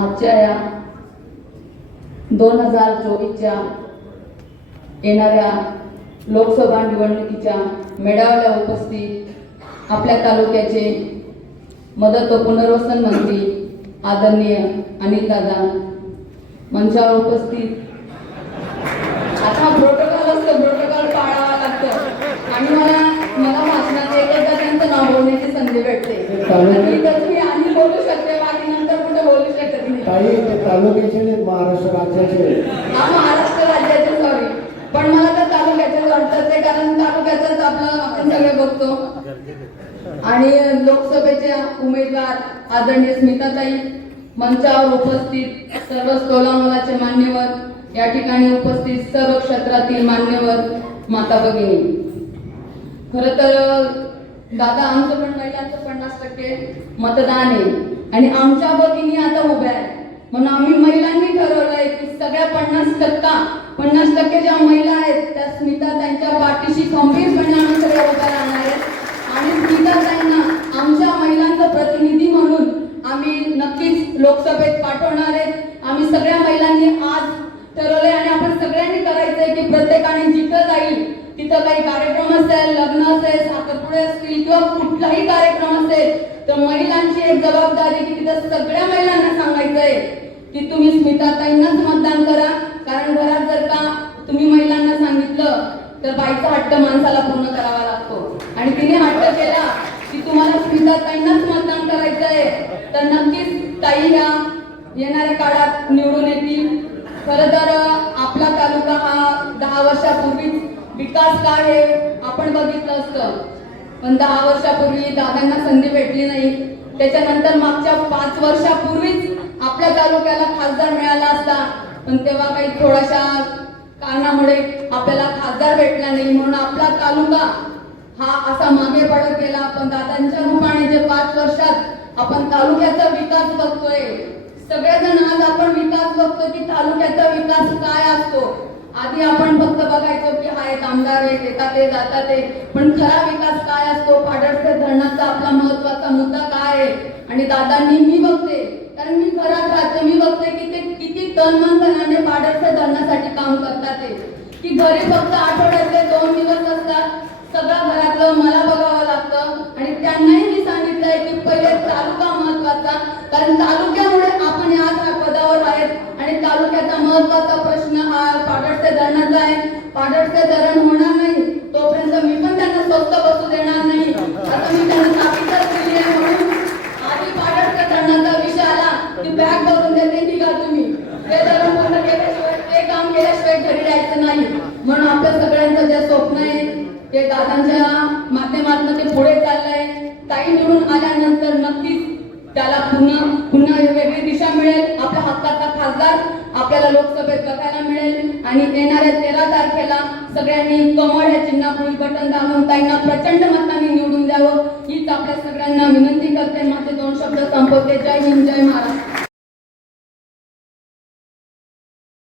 आजच्या या दोन हजार चोवीसच्या येणाऱ्या लोकसभा निवडणुकीच्या मेळाव्याला उपस्थित आपल्या तालुक्याचे मदत व पुनर्वसन मंत्री आदरणीय अनिल दादा मंचावर उपस्थित. आता प्रोटोकॉल असतं प्रोटोकॉल पाळावा लागतं. आणि मला मला भाषणात एकदा त्यांचं नाव बोलण्याची संधी भेटते आणि तर मी आणि बोलू शकते बाकी नंतर कुठे बोलू शकत नाही काही ते तालुक्याचे नाहीत, महाराष्ट्र राज्याचे हा महाराष्ट्र राज्याचे सॉरी पण मला तर तालुक्याचे वाटतात ते कारण तालुक्याचंच आपलं आपण सगळे बघतो. आणि लोकसभेच्या उमेदवार आदरणीय स्मिताताई मंचावर उपस्थित सर्व टोलामोलाचे मान्यवर या ठिकाणी उपस्थित सर्व क्षेत्रातील मान्यवर माता भगिनी. खर तर दादा आमचं पण महिलांचं पन्नास टक्के मतदान आहे. आणि आमच्या भगिनी आता उभ्या आहेत म्हणून आम्ही महिलांनी ठरवलंय की सगळ्या पन्नास टक्का पन्नास टक्के ज्या महिला आहेत त्या स्मिता त्यांच्या पाठीशी खंबीरपणे आम्ही उभ्या राहणार आहेत. आणि स्मिता त्यांना आमच्या महिलांचं प्रतिनिधी म्हणून आम्ही नक्कीच लोकसभेत पाठवणार आहेत. आम्ही सगळ्या महिलांनी आज ठरवले आणि आपण सगळ्यांनी करायचंय की प्रत्येकाने जिथं जाईल तिथं काही कार्यक्रम असेल लग्न असेल साखरपुडे असतील किंवा कुठलाही कार्यक्रम असेल तर महिलांची एक जबाबदारी की तिथं सगळ्या महिलांना सांगायचंय की तुम्ही स्मिताताईंनाच मतदान करा कारण घरात जर का तुम्ही महिलांना सांगितलं तर बाईचा हट्ट माणसाला पूर्ण करावा लागतो. आणि तिने हट्ट केला की तुम्हाला स्मिताताईंनाच मतदान करायचंय तर नक्कीच ताई ह्या येणाऱ्या काळात निवडून येतील. खर तर आपला तालुका हा दहा वर्षापूर्वीच विकास काळ हे आपण बघितलं असतं. पण दहा वर्षापूर्वी दादांना संधी भेटली नाही. त्याच्यानंतर मागच्या पाच वर्षापूर्वीच आपल्या तालुक्याला खासदार मिळाला असता. पण तेव्हा काही थोड्याशा कारणामुळे आपल्याला खासदार भेटला नाही म्हणून आपला तालुका हा असा मागे पडत गेला. पण दादांच्या रूपाने जे पाच वर्षात आपण तालुक्याचा विकास बघतोय सगळेजण आज आपण विकास बघतो की तालुक्याचा विकास काय असतो. आधी आपण फक्त बघायचो की हा एक आमदार आहे येतात ते जातात ते पण खरा विकास काय असतो? पाडळसे धरणाचा आपला महत्त्वाचा मुद्दा काय आहे? आणि दादांनी मी बघते कारण मी घरात राहते मी बघते की ते किती तन मन धनाने पाडळसे जाते की घरी फक्त आठवड्यातले दोन दिवस असतात सगळं घरातलं मला बघावं लागतं. आणि त्यांनाही मी सांगितलंय की पहिले तालुका महत्त्वाचा कारण तालुक्यामुळे आपण आज ह्या पदावर आहेत. आणि तालुक्याचा महत्त्वाचा प्रश्न हा पाडळसे धरणाचा आहे. पाडळसे धरण होणार नाही तोपर्यंत मी पण त्यांना स्वस्त बसू देणार नाही. आता मी त्यांना ताकीदच दिली आहे म्हणून आधी पाडळसे धरणाचा विषय आला की बॅग भरून देते निघा तुम्ही? घरी जायचं नाही. म्हणून आपल्या सगळ्यांचं जे स्वप्न आहे ते दादांच्या माध्यमातून ते पुढे चाललंय. ताई निवडून आल्यानंतर नक्कीच त्याला पुन्हा पुन्हा वेगळी दिशा मिळेल. आपल्या हक्काचा खासदार आपल्याला लोकसभेत बघायला मिळेल. आणि येणाऱ्या तेरा तारखेला सगळ्यांनी कमळ या चिन्हापुढील बटन दाबून ताईंना प्रचंड मतांनी निवडून द्यावं. हीच आपल्या सगळ्यांना विनंती करते. माझे दोन शब्द संपवते. जय हिंद जय महाराष्ट्र.